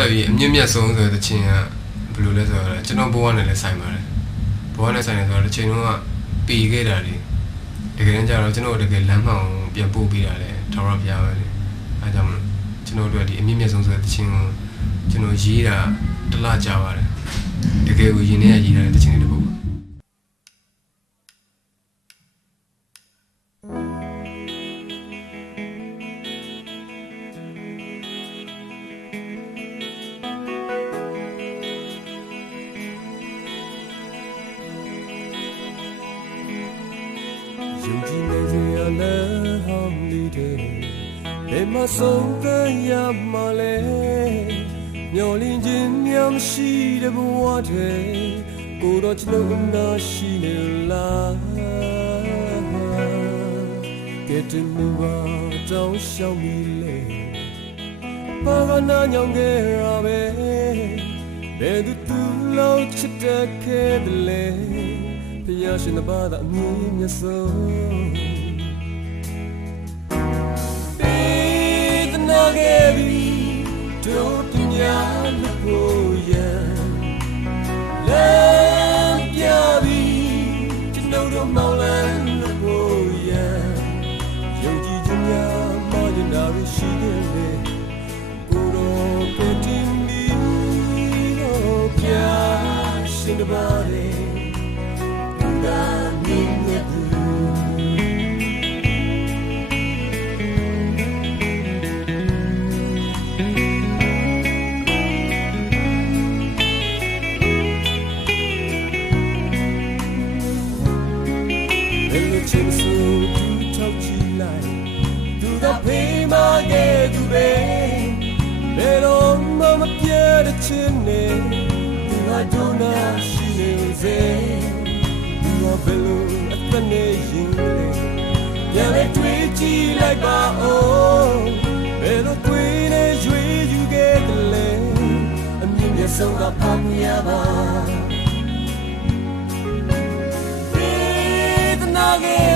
သက်ပြီးအမြင့်မြတ်ဆုံးဆိုတဲ့တခြင်းကဘယ်လိုလဲဆိုတော့ကျွန်တော်ဘဝနဲ့လည်းဆိုင်ပါတယ်ဘဝနဲ့ဆိုင်တယ်ဆိုတော့တစ်ချိန်လုံးကပီခဲ့တာလေတကယ်တမ်းကျတော့ကျွန်တော်တကယ်လမ်းမှောင်ပြန်ပို့ပေးတာလေတော်တော်ပြပါလေအဲကြောင့်မလို့ကျွန်တော်တို့ကဒီအမြင့်မြတ်ဆုံးဆိုတဲ့တခြင်းကိုကျွန်တော်ရေးတာတစ်လကြာပါတယ်တကယ်ကိုရင်ထဲကရေးတာတဲ့ ယုံကြည်နေစေရလဲဟောင်းလေးတဲ့ဘယ်မှာဆုံးသက်ရမှာလဲမျောလင်းခြင်းများမရှိတဲ့ဘဝတဲ့ကိုတော့ကျွန်တော်နာရှိနေလားကဲတင်မူပါတောင်းရှောင်းမိလေဘာကနာညောင်းခဲ့ရပဲဘယ်သူသူလောက်ချစ်တဲ့ခဲ့တယ်လဲ ဖျားရှင် the bar that me me so Be the nagari do dunya lo ya Lam pya bi ကျွန်တော်တို့မောင်လန်းလို့ ya ယုံကြည်ခြင်းများမော်ဂျနာရရှိတယ်လေကိုရောကတင်မီတော့ပြရှင်တပါးလေ ယ်လိုချင်ဆိုသူထောက်ကြည့်လိုက်သူကဖေးမခဲ့သူပဲဘယ်တော့မှမပြတ်တဲ့ချင်နေသူကဒုနာရှိနေစေသူကဘယ်လိုအသက်နဲ့ရင်လဲပြန်လဲတွေးကြည့်လိုက်ပါဦးဘယ်လိုတွေးနေရွေးယူခဲ့တယ်လဲအမြင့်မြတ်ဆုံးကဖမ်းရပါ again.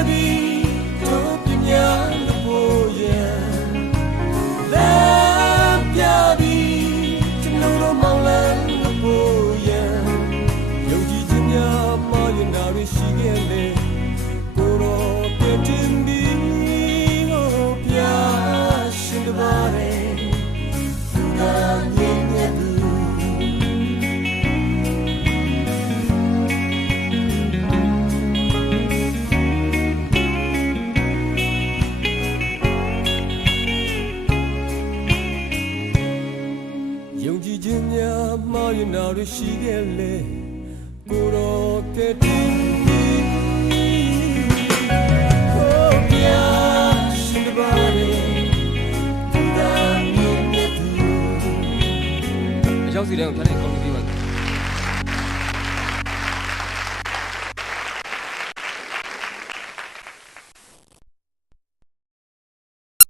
များမှားရင်နာရရှိခဲ့လေကိုရောကဲ့တင်ကိုပြရှင်ပါလေဒါမြင်နေသူအရောက်စီတိုင်းကိုဖျားနေကောင်းနေ